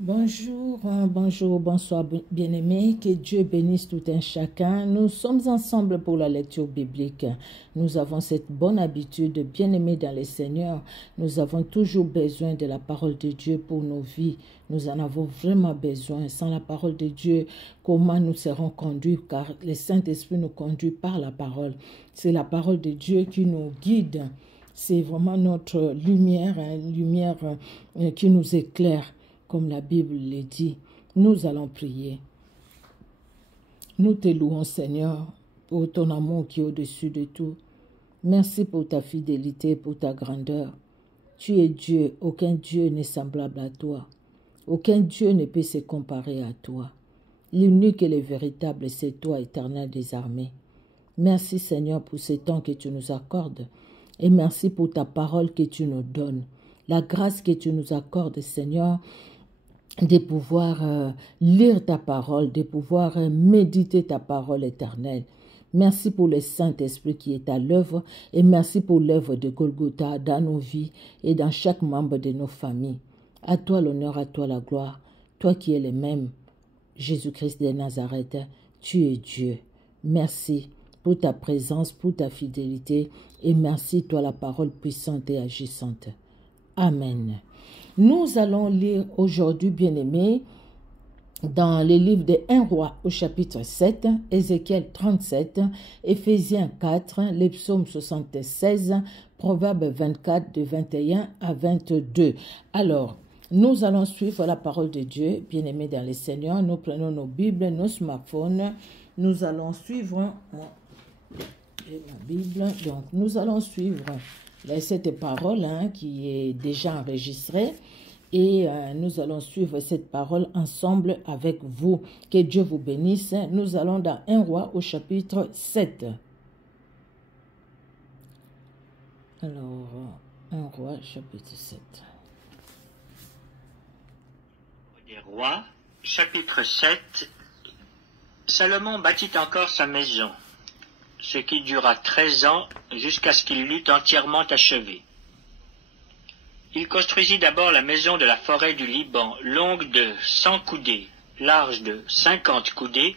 Bonjour, bonjour, bonsoir, bien-aimés. Que Dieu bénisse tout un chacun. Nous sommes ensemble pour la lecture biblique. Nous avons cette bonne habitude, bien-aimés dans le Seigneur. Nous avons toujours besoin de la parole de Dieu pour nos vies. Nous en avons vraiment besoin. Sans la parole de Dieu, comment nous serons conduits? Car le Saint-Esprit nous conduit par la parole. C'est la parole de Dieu qui nous guide. C'est vraiment notre lumière, lumière qui nous éclaire. Comme la Bible le dit, nous allons prier. Nous te louons, Seigneur, pour ton amour qui est au-dessus de tout. Merci pour ta fidélité, pour ta grandeur. Tu es Dieu, aucun Dieu n'est semblable à toi. Aucun Dieu ne peut se comparer à toi. L'unique et le véritable, c'est toi, Éternel des armées. Merci, Seigneur, pour ce temps que tu nous accordes. Et merci pour ta parole que tu nous donnes. La grâce que tu nous accordes, Seigneur, de pouvoir lire ta parole, de pouvoir méditer ta parole éternelle. Merci pour le Saint-Esprit qui est à l'œuvre et merci pour l'œuvre de Golgotha dans nos vies et dans chaque membre de nos familles. À toi l'honneur, à toi la gloire, toi qui es le même, Jésus-Christ de Nazareth, tu es Dieu. Merci pour ta présence, pour ta fidélité et merci toi la parole puissante et agissante. Amen. Nous allons lire aujourd'hui, bien-aimés, dans les livres de 1 roi au chapitre 7, Ézéchiel 37, Éphésiens 4, les psaumes 76, Proverbes 24, de 21 à 22. Alors, nous allons suivre la parole de Dieu, bien-aimés dans le Seigneur. Nous prenons nos Bibles, nos smartphones. Nous allons suivre ma Bible. Donc, nous allons suivre cette parole qui est déjà enregistrée et nous allons suivre cette parole ensemble avec vous. Que Dieu vous bénisse. Nous allons dans 1 roi au chapitre 7. Alors, 1 roi chapitre 7. Des rois, chapitre 7. Salomon bâtit encore sa maison, ce qui dura 13 ans jusqu'à ce qu'il l'eût entièrement achevé. Il construisit d'abord la maison de la forêt du Liban, longue de 100 coudées, large de 50 coudées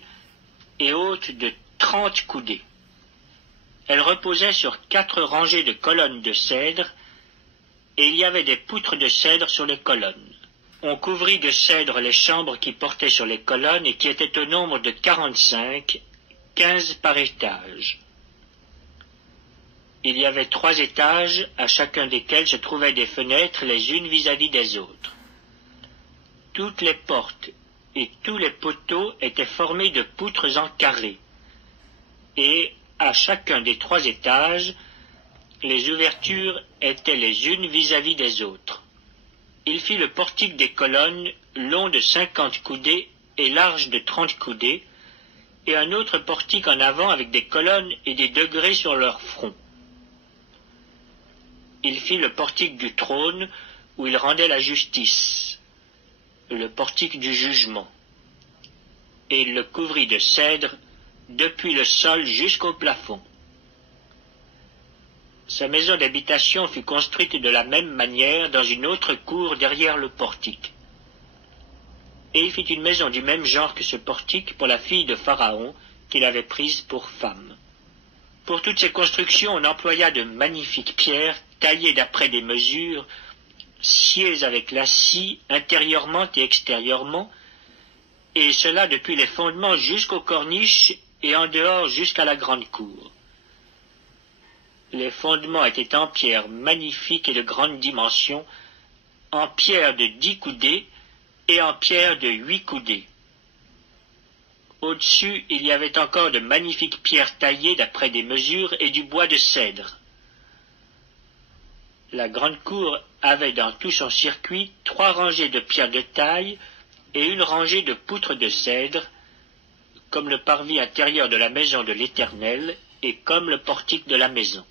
et haute de 30 coudées. Elle reposait sur 4 rangées de colonnes de cèdre et il y avait des poutres de cèdre sur les colonnes. On couvrit de cèdre les chambres qui portaient sur les colonnes et qui étaient au nombre de 45, 15 par étage. Il y avait 3 étages, à chacun desquels se trouvaient des fenêtres les unes vis-à-vis des autres. Toutes les portes et tous les poteaux étaient formés de poutres en carré, et à chacun des 3 étages, les ouvertures étaient les unes vis-à-vis des autres. Il fit le portique des colonnes, long de 50 coudées et large de 30 coudées, et un autre portique en avant avec des colonnes et des degrés sur leur front. Il fit le portique du trône, où il rendait la justice, le portique du jugement, et il le couvrit de cèdre depuis le sol jusqu'au plafond. Sa maison d'habitation fut construite de la même manière dans une autre cour derrière le portique. Et il fit une maison du même genre que ce portique pour la fille de Pharaon, qu'il avait prise pour femme. Pour toutes ces constructions, on employa de magnifiques pierres taillées d'après des mesures, sciées avec la scie intérieurement et extérieurement, et cela depuis les fondements jusqu'aux corniches et en dehors jusqu'à la grande cour. Les fondements étaient en pierre magnifique et de grande dimension, en pierre de 10 coudées et en pierre de 8 coudées. Au-dessus, il y avait encore de magnifiques pierres taillées d'après des mesures et du bois de cèdre. La grande cour avait dans tout son circuit 3 rangées de pierres de taille et une rangée de poutres de cèdre, comme le parvis intérieur de la maison de l'Éternel et comme le portique de la maison.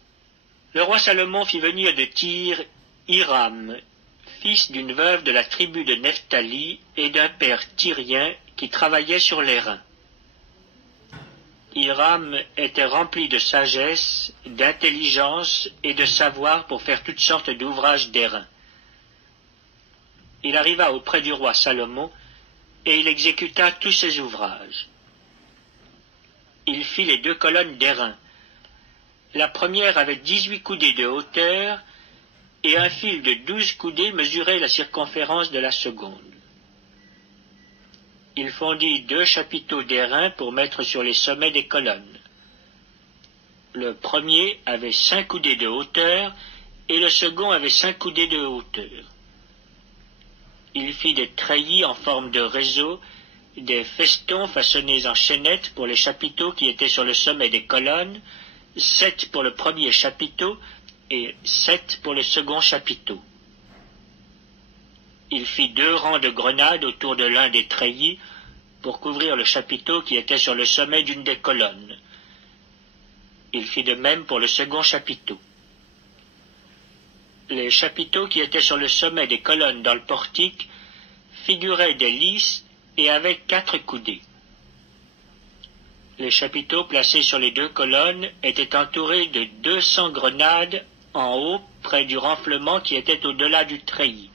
Le roi Salomon fit venir de Tyr Hiram, fils d'une veuve de la tribu de Nephtali et d'un père tyrien qui travaillait sur les reins. Hiram était rempli de sagesse, d'intelligence et de savoir pour faire toutes sortes d'ouvrages d'airain. il arriva auprès du roi Salomon, et il exécuta tous ses ouvrages. Il fit les 2 colonnes d'airain. La première avait 18 coudées de hauteur, et un fil de 12 coudées mesurait la circonférence de la seconde. Il fondit 2 chapiteaux d'airain pour mettre sur les sommets des colonnes. Le premier avait 5 coudées de hauteur, et le second avait 5 coudées de hauteur. Il fit des treillis en forme de réseau, des festons façonnés en chaînettes pour les chapiteaux qui étaient sur le sommet des colonnes, 7 pour le premier chapiteau et 7 pour le second chapiteau. Il fit 2 rangs de grenades autour de l'un des treillis pour couvrir le chapiteau qui était sur le sommet d'une des colonnes. Il fit de même pour le second chapiteau. Les chapiteaux qui étaient sur le sommet des colonnes dans le portique figuraient des lys et avaient 4 coudées. Les chapiteaux placés sur les 2 colonnes étaient entourés de 200 grenades en haut près du renflement qui était au-delà du treillis.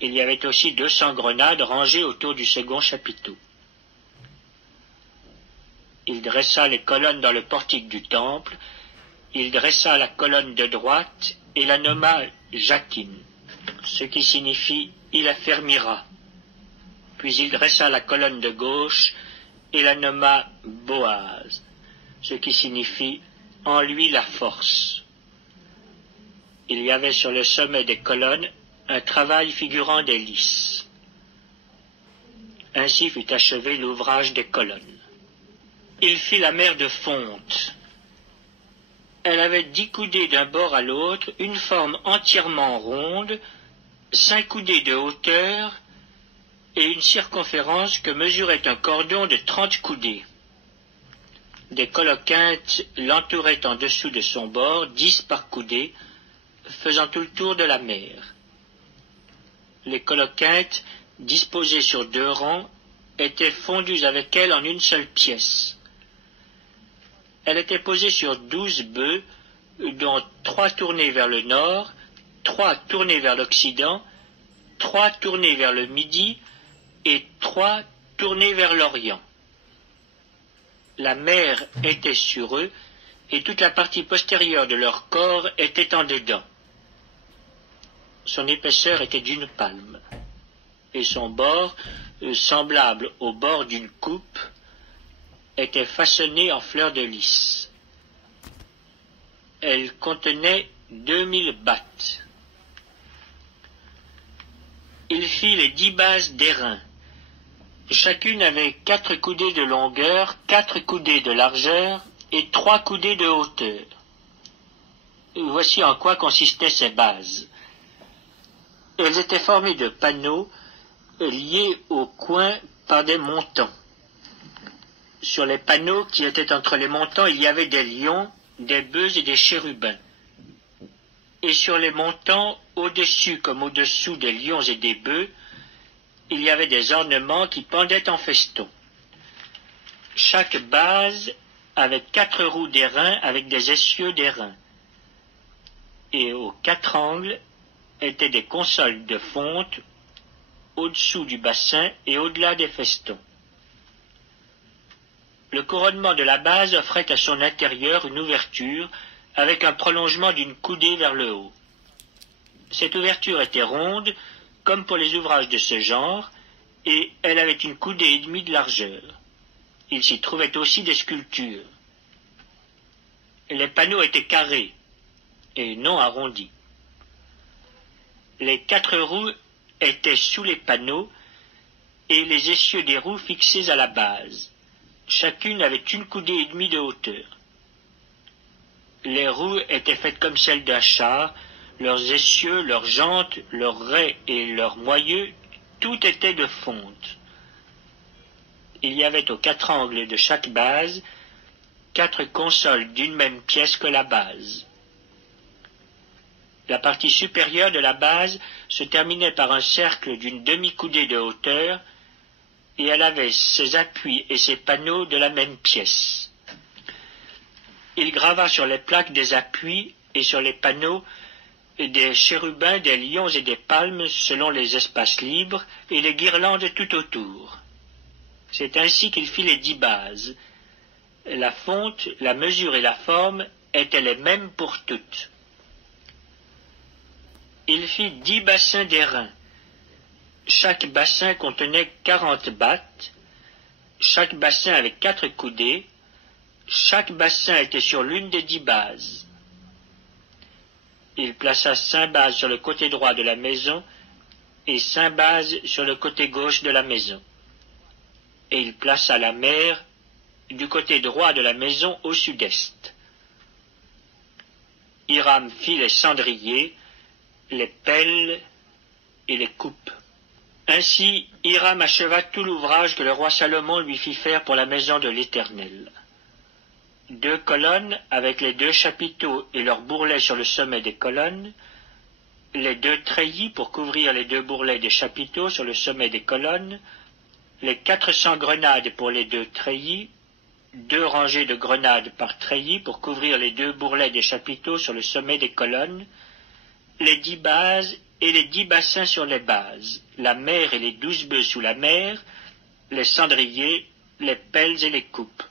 Il y avait aussi 200 grenades rangées autour du second chapiteau. Il dressa les colonnes dans le portique du temple. Il dressa la colonne de droite et la nomma Jakin, ce qui signifie « il affermira ». Puis il dressa la colonne de gauche et la nomma Boaz, ce qui signifie « en lui la force ». Il y avait sur le sommet des colonnes un travail figurant des lys. Ainsi fut achevé l'ouvrage des colonnes. Il fit la mer de fonte. Elle avait 10 coudées d'un bord à l'autre, une forme entièrement ronde, 5 coudées de hauteur et une circonférence que mesurait un cordon de 30 coudées. Des coloquintes l'entouraient en dessous de son bord, 10 par coudée, faisant tout le tour de la mer. Les coloquintes, disposées sur 2 rangs, étaient fondues avec elle en une seule pièce. Elle était posée sur 12 bœufs, dont 3 tournés vers le nord, 3 tournés vers l'occident, 3 tournés vers le midi et 3 tournés vers l'orient. La mer était sur eux, et toute la partie postérieure de leur corps était en dedans. Son épaisseur était d'une palme, et son bord, semblable au bord d'une coupe, était façonnée en fleurs de lys. Elle contenait 2000 battes. Il fit les 10 bases d'airain. Chacune avait 4 coudées de longueur, 4 coudées de largeur et 3 coudées de hauteur. Voici en quoi consistaient ces bases. Elles étaient formées de panneaux liés aux coins par des montants. Sur les panneaux qui étaient entre les montants, il y avait des lions, des bœufs et des chérubins. Et sur les montants, au-dessus comme au-dessous des lions et des bœufs, il y avait des ornements qui pendaient en festons. Chaque base avait 4 roues d'airain avec des essieux d'airain. Et aux 4 angles étaient des consoles de fonte au-dessous du bassin et au-delà des festons. Le couronnement de la base offrait à son intérieur une ouverture avec un prolongement d'une coudée vers le haut. Cette ouverture était ronde, comme pour les ouvrages de ce genre, et elle avait une coudée et demie de largeur. Il s'y trouvait aussi des sculptures. Les panneaux étaient carrés et non arrondis. Les 4 roues étaient sous les panneaux et les essieux des roues fixés à la base. Chacune avait une coudée et demie de hauteur. Les roues étaient faites comme celles d'un char, leurs essieux, leurs jantes, leurs raies et leurs moyeux, tout était de fonte. Il y avait aux 4 angles de chaque base 4 consoles d'une même pièce que la base. La partie supérieure de la base se terminait par un cercle d'une demi-coudée de hauteur, et elle avait ses appuis et ses panneaux de la même pièce. Il grava sur les plaques des appuis et sur les panneaux des chérubins, des lions et des palmes selon les espaces libres, et les guirlandes tout autour. C'est ainsi qu'il fit les 10 bases. La fonte, la mesure et la forme étaient les mêmes pour toutes. Il fit 10 bassins d'airain. Chaque bassin contenait 40 battes, chaque bassin avait 4 coudées, chaque bassin était sur l'une des 10 bases. Il plaça 5 bases sur le côté droit de la maison et 5 bases sur le côté gauche de la maison. Et il plaça la mer du côté droit de la maison au sud-est. Hiram fit les cendriers, les pelles et les coupes. Ainsi, Hiram acheva tout l'ouvrage que le roi Salomon lui fit faire pour la maison de l'Éternel. 2 colonnes avec les 2 chapiteaux et leurs bourrelets sur le sommet des colonnes, les 2 treillis pour couvrir les 2 bourrelets des chapiteaux sur le sommet des colonnes, les 400 grenades pour les 2 treillis, 2 rangées de grenades par treillis pour couvrir les 2 bourrelets des chapiteaux sur le sommet des colonnes, les 10 bases et les 10 bassins sur les bases, la mer et les 12 bœufs sous la mer, les cendriers, les pelles et les coupes.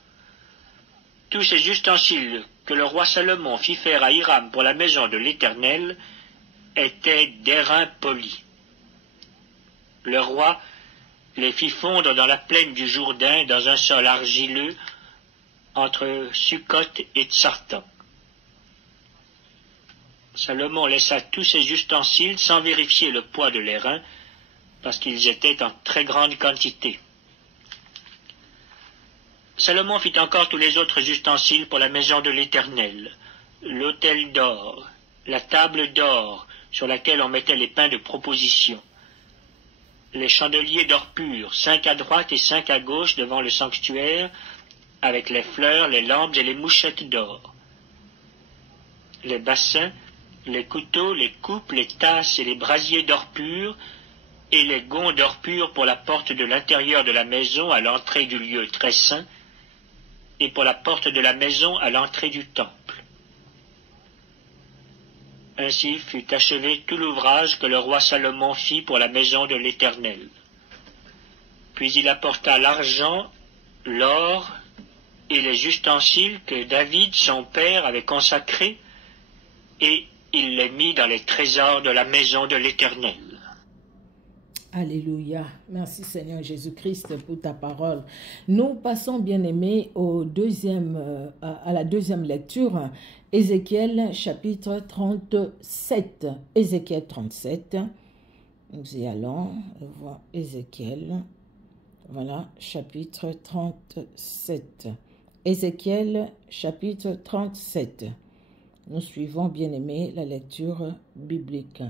Tous ces ustensiles que le roi Salomon fit faire à Hiram pour la maison de l'Éternel étaient d'airain poli. Le roi les fit fondre dans la plaine du Jourdain dans un sol argileux entre Sukkot et Tsartan. Salomon laissa tous ces ustensiles sans vérifier le poids de l'airain, parce qu'ils étaient en très grande quantité. Salomon fit encore tous les autres ustensiles pour la maison de l'Éternel, l'autel d'or, la table d'or sur laquelle on mettait les pains de proposition, les chandeliers d'or pur, 5 à droite et 5 à gauche devant le sanctuaire, avec les fleurs, les lampes et les mouchettes d'or, les bassins, les couteaux, les coupes, les tasses et les brasiers d'or pur, et les gonds d'or pur pour la porte de l'intérieur de la maison à l'entrée du lieu très saint, et pour la porte de la maison à l'entrée du temple. Ainsi fut achevé tout l'ouvrage que le roi Salomon fit pour la maison de l'Éternel. Puis il apporta l'argent, l'or et les ustensiles que David, son père, avait consacrés, et il les mit dans les trésors de la maison de l'Éternel. Alléluia. Merci Seigneur Jésus-Christ pour ta parole. Nous passons, bien-aimés, à la deuxième lecture. Ézéchiel chapitre 37. Ézéchiel 37. Nous y allons. On voit Ézéchiel. Voilà, chapitre 37. Ézéchiel chapitre 37. Nous suivons, bien-aimés, la lecture biblique.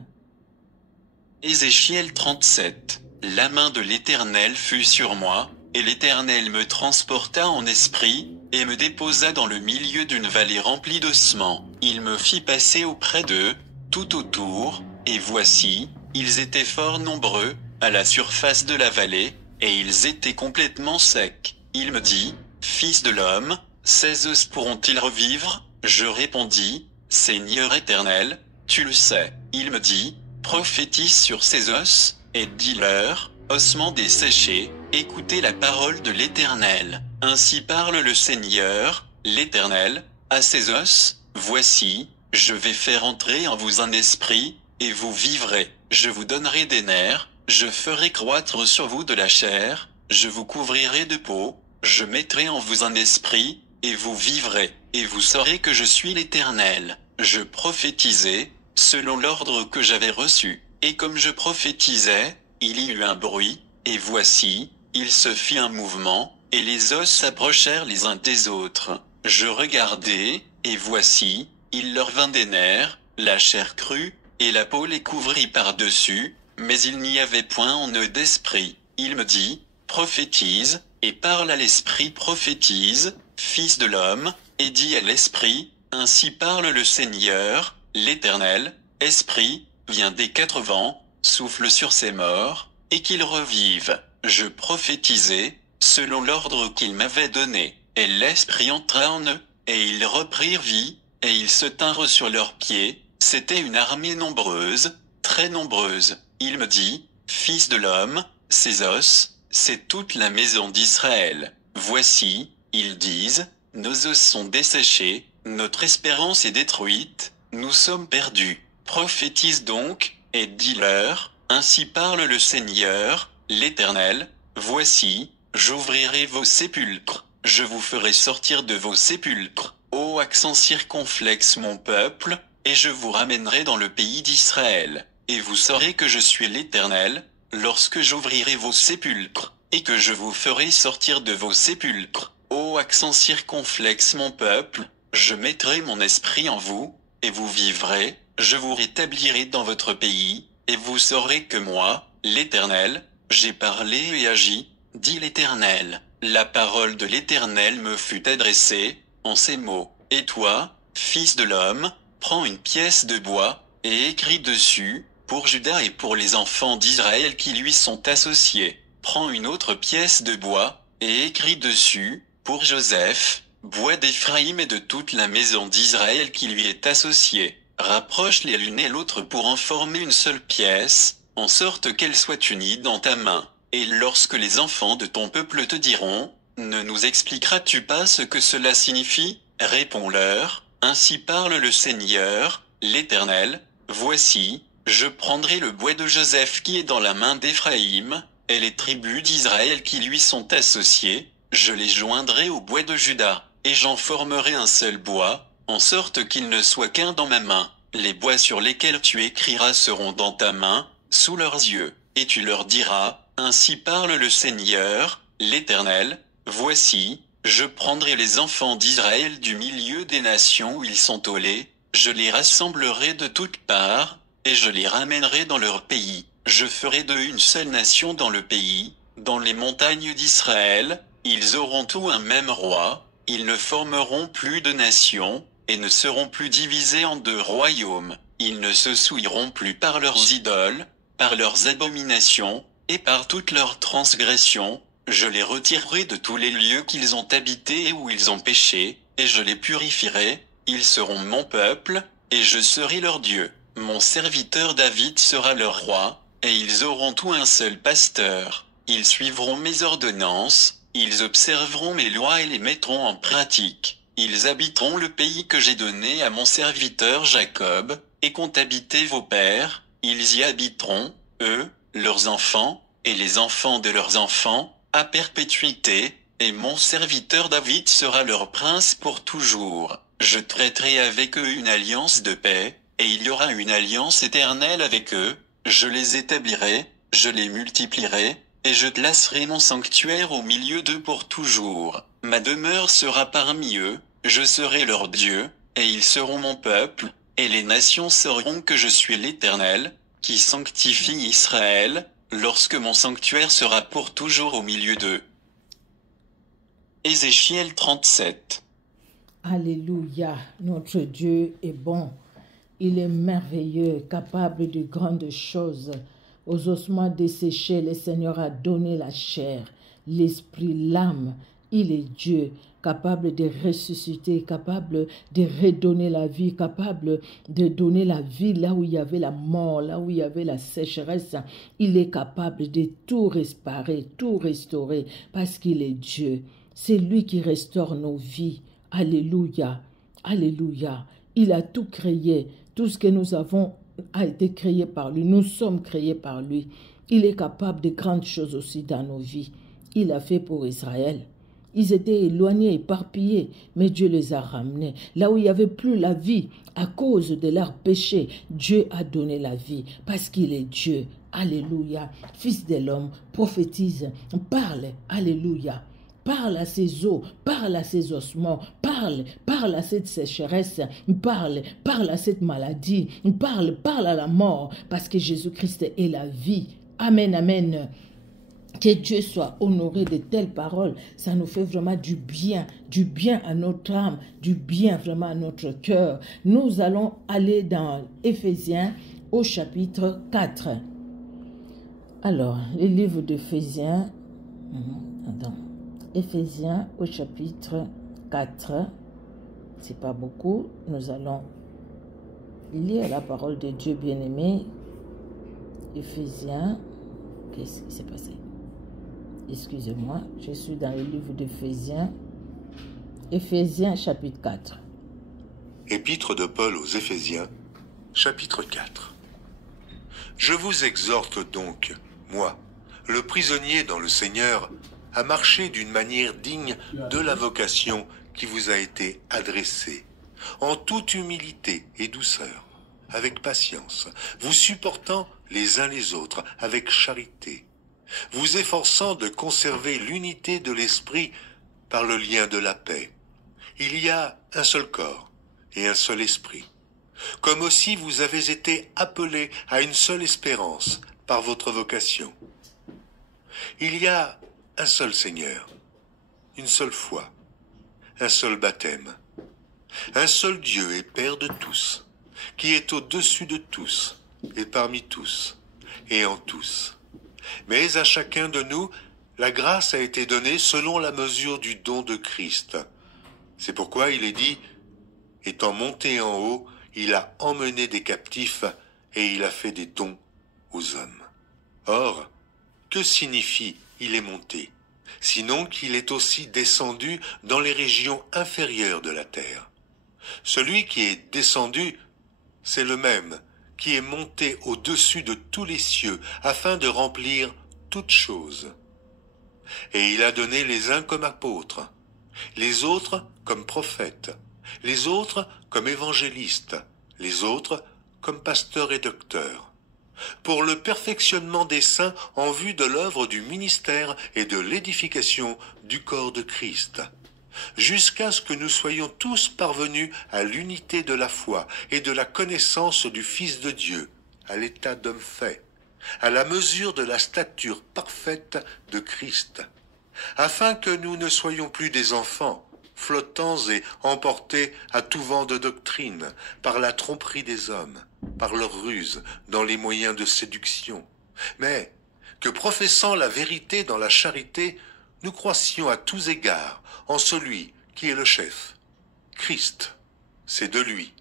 Ézéchiel 37. La main de l'Éternel fut sur moi, et l'Éternel me transporta en esprit, et me déposa dans le milieu d'une vallée remplie d'ossements. Il me fit passer auprès d'eux, tout autour, et voici, ils étaient fort nombreux, à la surface de la vallée, et ils étaient complètement secs. Il me dit, « Fils de l'homme, ces os pourront-ils revivre ?» Je répondis, « Seigneur éternel, tu le sais. » Il me dit, « Prophétise sur ces os, et dis-leur, ossements desséchés, écoutez la parole de l'Éternel. Ainsi parle le Seigneur, l'Éternel, à ces os, voici, je vais faire entrer en vous un esprit, et vous vivrez. Je vous donnerai des nerfs, je ferai croître sur vous de la chair, je vous couvrirai de peau, je mettrai en vous un esprit, et vous vivrez, et vous saurez que je suis l'Éternel. Je prophétisai, selon l'ordre que j'avais reçu, et comme je prophétisais, il y eut un bruit, et voici, il se fit un mouvement, et les os s'approchèrent les uns des autres. Je regardai, et voici, il leur vint des nerfs, la chair crue, et la peau les couvrit par-dessus, mais il n'y avait point en eux d'esprit. Il me dit, prophétise, et parle à l'esprit prophétise, fils de l'homme, et dis à l'esprit, ainsi parle le Seigneur, l'Éternel, esprit, viens des 4 vents, souffle sur ces morts, et qu'ils revivent. Je prophétisai, selon l'ordre qu'il m'avait donné, et l'esprit entra en eux, et ils reprirent vie, et ils se tinrent sur leurs pieds, C'était une armée nombreuse, très nombreuse. Il me dit, Fils de l'homme, ces os, c'est toute la maison d'Israël. Voici, ils disent, nos os sont desséchés, notre espérance est détruite, nous sommes perdus. Prophétise donc, et dis-leur, ainsi parle le Seigneur, l'Éternel, voici, j'ouvrirai vos sépulcres, je vous ferai sortir de vos sépulcres, ô accent circonflexe mon peuple, et je vous ramènerai dans le pays d'Israël, et vous saurez que je suis l'Éternel, lorsque j'ouvrirai vos sépulcres, et que je vous ferai sortir de vos sépulcres, ô accent circonflexe mon peuple, je mettrai mon esprit en vous, et vous vivrez, je vous rétablirai dans votre pays, et vous saurez que moi, l'Éternel, j'ai parlé et agi, dit l'Éternel. La parole de l'Éternel me fut adressée, en ces mots. Et toi, fils de l'homme, prends une pièce de bois, et écris dessus, pour Juda et pour les enfants d'Israël qui lui sont associés. Prends une autre pièce de bois, et écris dessus, pour Joseph, bois d'Éphraïm et de toute la maison d'Israël qui lui est associée. Rapproche-les l'une et l'autre pour en former une seule pièce, en sorte qu'elle soit unie dans ta main. Et lorsque les enfants de ton peuple te diront, ne nous expliqueras-tu pas ce que cela signifie? Réponds-leur, ainsi parle le Seigneur, l'Éternel, voici, je prendrai le bois de Joseph qui est dans la main d'Éphraïm, et les tribus d'Israël qui lui sont associées, je les joindrai au bois de Juda, et j'en formerai un seul bois, en sorte qu'il ne soit qu'un dans ma main. Les bois sur lesquels tu écriras seront dans ta main, sous leurs yeux, et tu leur diras, ainsi parle le Seigneur, l'Éternel, voici, je prendrai les enfants d'Israël du milieu des nations où ils sont tollés, je les rassemblerai de toutes parts, et je les ramènerai dans leur pays. Je ferai d'eux une seule nation dans le pays, dans les montagnes d'Israël, ils auront tous un même roi, ils ne formeront plus de nations, et ne seront plus divisés en deux royaumes, ils ne se souilleront plus par leurs idoles, par leurs abominations, et par toutes leurs transgressions, je les retirerai de tous les lieux qu'ils ont habités et où ils ont péché, et je les purifierai, ils seront mon peuple, et je serai leur Dieu. Mon serviteur David sera leur roi, et ils auront tous un seul pasteur. Ils suivront mes ordonnances, ils observeront mes lois et les mettront en pratique. Ils habiteront le pays que j'ai donné à mon serviteur Jacob, et qu'ont habité vos pères, ils y habiteront, eux, leurs enfants, et les enfants de leurs enfants, à perpétuité, et mon serviteur David sera leur prince pour toujours. Je traiterai avec eux une alliance de paix, et il y aura une alliance éternelle avec eux, je les établirai, je les multiplierai, et je placerai mon sanctuaire au milieu d'eux pour toujours. Ma demeure sera parmi eux, je serai leur Dieu, et ils seront mon peuple, et les nations sauront que je suis l'Éternel, qui sanctifie Israël, lorsque mon sanctuaire sera pour toujours au milieu d'eux. Ézéchiel 37. Alléluia, notre Dieu est bon. Il est merveilleux, capable de grandes choses. Aux ossements desséchés, le Seigneur a donné la chair, l'esprit, l'âme. Il est Dieu, capable de ressusciter, capable de redonner la vie, capable de donner la vie là où il y avait la mort, là où il y avait la sécheresse. Il est capable de tout réparer, tout restaurer, parce qu'il est Dieu. C'est lui qui restaure nos vies. Alléluia, alléluia. Il a tout créé. Tout ce que nous avons a été créé par lui. Nous sommes créés par lui. Il est capable de grandes choses aussi dans nos vies. Il a fait pour Israël. Ils étaient éloignés, éparpillés, mais Dieu les a ramenés. Là où il n'y avait plus la vie, à cause de leur péché, Dieu a donné la vie, parce qu'il est Dieu. Alléluia. Fils de l'homme, prophétise, parle. Alléluia. Parle à ces eaux, parle à ces ossements, parle à cette sécheresse, parle à cette maladie, parle à la mort, parce que Jésus-Christ est la vie. Amen, amen. Que Dieu soit honoré de telles paroles, ça nous fait vraiment du bien à notre âme, du bien vraiment à notre cœur. Nous allons aller dans Éphésiens au chapitre 4. Alors, le livre d'Éphésiens, Éphésiens au chapitre 4, c'est pas beaucoup, nous allons lire la parole de Dieu bien-aimé. Éphésiens, qu'est-ce qui s'est passé? Excusez-moi, je suis dans le livre d'Éphésiens. Éphésiens chapitre 4. Épître de Paul aux Éphésiens, chapitre 4. Je vous exhorte donc, moi, le prisonnier dans le Seigneur, à marcher d'une manière digne de la vocation qui vous a été adressée, en toute humilité et douceur, avec patience, vous supportant les uns les autres avec charité, vous efforçant de conserver l'unité de l'esprit par le lien de la paix. Il y a un seul corps et un seul esprit, comme aussi vous avez été appelés à une seule espérance par votre vocation. Il y a un seul Seigneur, une seule foi, un seul baptême, un seul Dieu et Père de tous, qui est au-dessus de tous et parmi tous et en tous. Mais à chacun de nous, la grâce a été donnée selon la mesure du don de Christ. C'est pourquoi il est dit, étant monté en haut, il a emmené des captifs et il a fait des dons aux hommes. Or, que signifie il est monté, sinon qu'il est aussi descendu dans les régions inférieures de la terre? Celui qui est descendu, c'est le même qui est monté au-dessus de tous les cieux afin de remplir toutes choses. Et il a donné les uns comme apôtres, les autres comme prophètes, les autres comme évangélistes, les autres comme pasteurs et docteurs, pour le perfectionnement des saints en vue de l'œuvre du ministère et de l'édification du corps de Christ, jusqu'à ce que nous soyons tous parvenus à l'unité de la foi et de la connaissance du Fils de Dieu, à l'état d'homme fait, à la mesure de la stature parfaite de Christ, afin que nous ne soyons plus des enfants, flottants et emportés à tout vent de doctrine, par la tromperie des hommes, par leur ruse dans les moyens de séduction, mais que professant la vérité dans la charité, nous croissions à tous égards en celui qui est le chef, Christ. C'est de lui,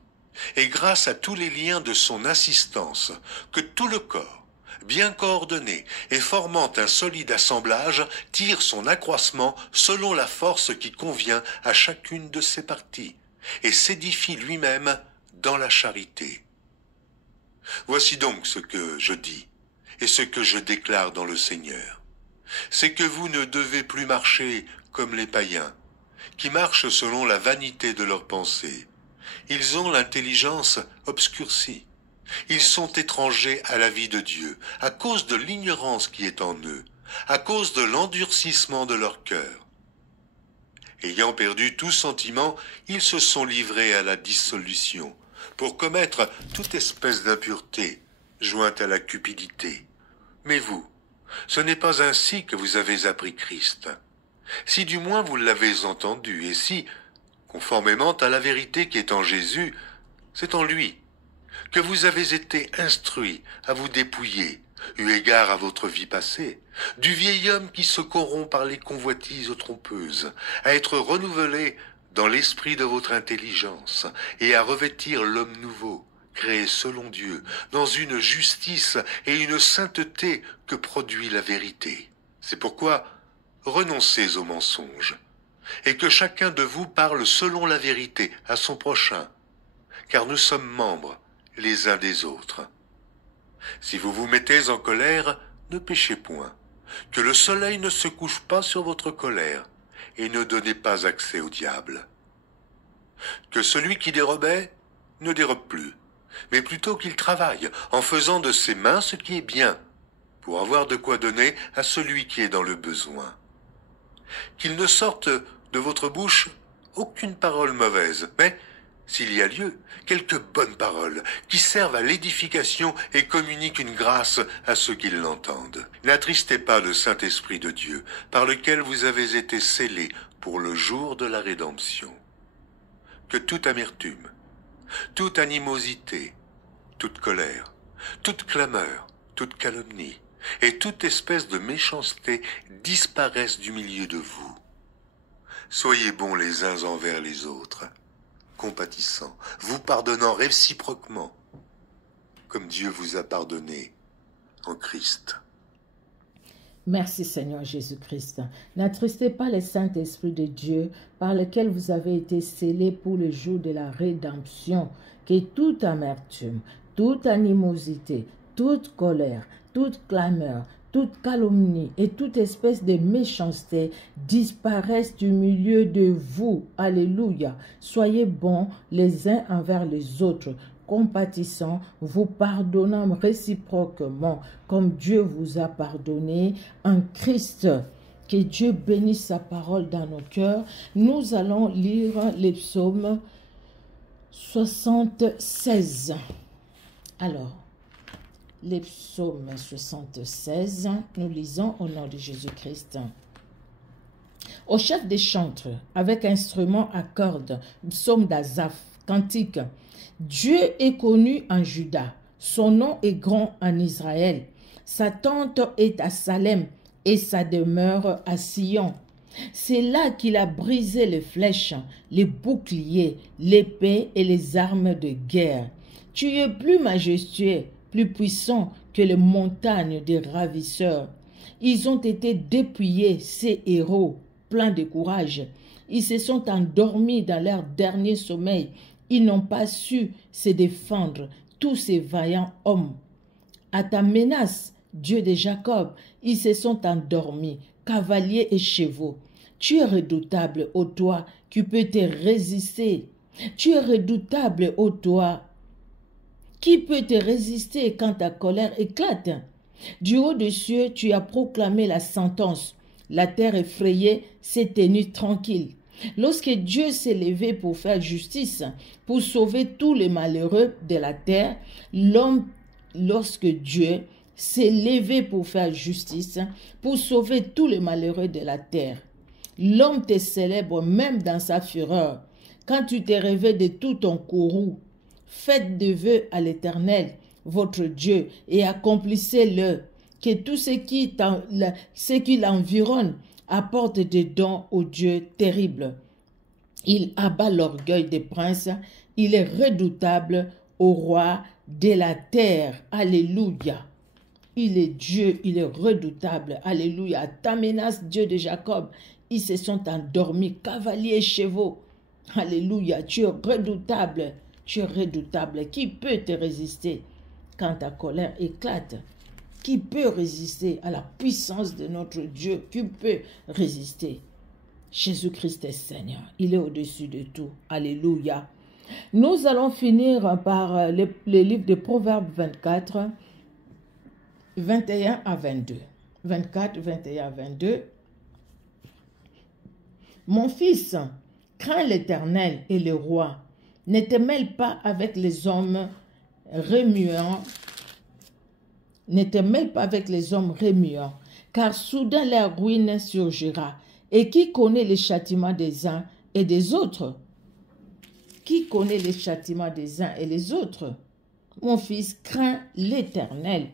et grâce à tous les liens de son assistance, que tout le corps, bien coordonné et formant un solide assemblage, tire son accroissement selon la force qui convient à chacune de ses parties, et s'édifie lui-même dans la charité. Voici donc ce que je dis, et ce que je déclare dans le Seigneur. C'est que vous ne devez plus marcher comme les païens, qui marchent selon la vanité de leurs pensées. Ils ont l'intelligence obscurcie. Ils sont étrangers à la vie de Dieu, à cause de l'ignorance qui est en eux, à cause de l'endurcissement de leur cœur. Ayant perdu tout sentiment, ils se sont livrés à la dissolution, pour commettre toute espèce d'impureté, jointe à la cupidité. Mais vous, ce n'est pas ainsi que vous avez appris Christ. Si du moins vous l'avez entendu, et si, conformément à la vérité qui est en Jésus, c'est en lui, que vous avez été instruits à vous dépouiller, eu égard à votre vie passée, du vieil homme qui se corrompt par les convoitises trompeuses, à être renouvelé dans l'esprit de votre intelligence, et à revêtir l'homme nouveau, créé selon Dieu, dans une justice et une sainteté que produit la vérité. C'est pourquoi renoncez aux mensonges, et que chacun de vous parle selon la vérité à son prochain, car nous sommes membres les uns des autres. Si vous vous mettez en colère, ne péchez point, que le soleil ne se couche pas sur votre colère, et ne donnez pas accès au diable. Que celui qui dérobait ne dérobe plus, mais plutôt qu'il travaille en faisant de ses mains ce qui est bien, pour avoir de quoi donner à celui qui est dans le besoin. Qu'il ne sorte de votre bouche aucune parole mauvaise, mais, s'il y a lieu, quelques bonnes paroles qui servent à l'édification et communiquent une grâce à ceux qui l'entendent. N'attristez pas le Saint-Esprit de Dieu, par lequel vous avez été scellés pour le jour de la rédemption. Que toute amertume, toute animosité, toute colère, toute clameur, toute calomnie et toute espèce de méchanceté disparaissent du milieu de vous. Soyez bons les uns envers les autres, compatissants, vous pardonnant réciproquement, comme Dieu vous a pardonné en Christ. Merci Seigneur Jésus-Christ. N'attristez pas le Saint-Esprit de Dieu par lequel vous avez été scellés pour le jour de la rédemption. Que toute amertume, toute animosité, toute colère, toute clameur, toute calomnie et toute espèce de méchanceté disparaissent du milieu de vous. Alléluia. Soyez bons les uns envers les autres, compatissant, vous pardonnant réciproquement, comme Dieu vous a pardonné en Christ. Que Dieu bénisse sa parole dans nos cœurs. Nous allons lire les psaumes 76. Alors, les psaumes 76, nous lisons au nom de Jésus-Christ. Au chef des chantres, avec instrument à cordes, psaume d'Azaph, cantique. Dieu est connu en Juda, son nom est grand en Israël. Sa tente est à Salem et sa demeure à Sion. C'est là qu'il a brisé les flèches, les boucliers, l'épée et les armes de guerre. Tu es plus majestueux, plus puissant que les montagnes des ravisseurs. Ils ont été dépouillés, ces héros, pleins de courage. Ils se sont endormis dans leur dernier sommeil. Ils n'ont pas su se défendre, tous ces vaillants hommes. À ta menace, Dieu de Jacob, ils se sont endormis, cavaliers et chevaux. Tu es redoutable, ô toi, qui peux te résister. Tu es redoutable, ô toi. Qui peut te résister quand ta colère éclate? Du haut des cieux, tu as proclamé la sentence. La terre effrayée s'est tenue tranquille. Lorsque Dieu s'est levé pour faire justice, pour sauver tous les malheureux de la terre, lorsque Dieu s'est levé pour faire justice, pour sauver tous les malheureux de la terre, l'homme te célèbre même dans sa fureur. Quand tu t'es réveillé de tout ton courroux, faites des vœux à l'Éternel, votre Dieu, et accomplissez-le, que tout ce qui l'environne apporte des dons au Dieu terrible. Il abat l'orgueil des princes, il est redoutable au roi de la terre. Alléluia. Il est Dieu, il est redoutable. Alléluia. Ta menace, Dieu de Jacob, ils se sont endormis, cavaliers et chevaux. Alléluia. Tu es redoutable. Tu es redoutable. Qui peut te résister quand ta colère éclate? Qui peut résister à la puissance de notre Dieu? Qui peut résister? Jésus-Christ est Seigneur. Il est au-dessus de tout. Alléluia. Nous allons finir par le livre de Proverbes 24, 21 à 22. 24, 21 à 22. Mon fils, crains l'Éternel et le roi. Ne te mêle pas avec les hommes remuants. Ne te mêle pas avec les hommes remuants, car soudain leur ruine surgira. Et qui connaît les châtiments des uns et des autres? Qui connaît les châtiments des uns et les autres? Mon fils, crains l'Éternel.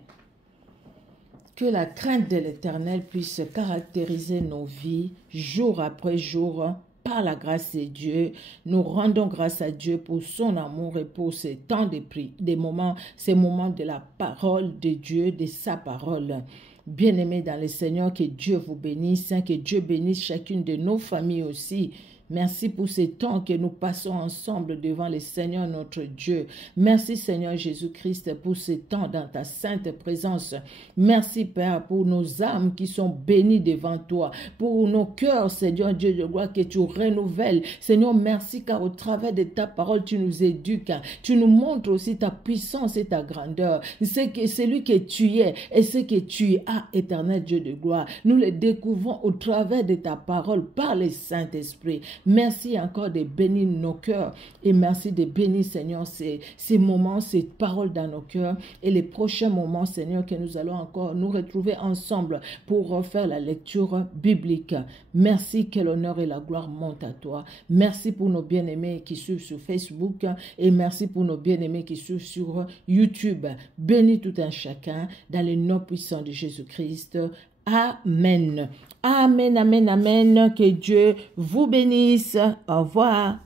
Que la crainte de l'Éternel puisse caractériser nos vies jour après jour. Par la grâce de Dieu, nous rendons grâce à Dieu pour son amour et pour ces temps de prière, ces moments de la parole de Dieu, de sa parole. Bien-aimés dans le Seigneur, que Dieu vous bénisse, que Dieu bénisse chacune de nos familles aussi. Merci pour ces temps que nous passons ensemble devant le Seigneur notre Dieu. Merci Seigneur Jésus-Christ pour ces temps dans ta sainte présence. Merci Père pour nos âmes qui sont bénies devant toi. Pour nos cœurs, Seigneur Dieu de gloire, que tu renouvelles. Seigneur, merci car au travers de ta parole, tu nous éduques. Tu nous montres aussi ta puissance et ta grandeur. C'est celui que tu es et ce que tu as, éternel Dieu de gloire. Nous le découvrons au travers de ta parole par le Saint-Esprit. Merci encore de bénir nos cœurs et merci de bénir, Seigneur, ces moments, ces paroles dans nos cœurs et les prochains moments, Seigneur, que nous allons encore nous retrouver ensemble pour refaire la lecture biblique. Merci, que l'honneur et la gloire montent à toi. Merci pour nos bien-aimés qui suivent sur Facebook et merci pour nos bien-aimés qui suivent sur YouTube. Bénis tout un chacun dans le nom puissant de Jésus-Christ. Amen. Amen, amen, amen. Que Dieu vous bénisse. Au revoir.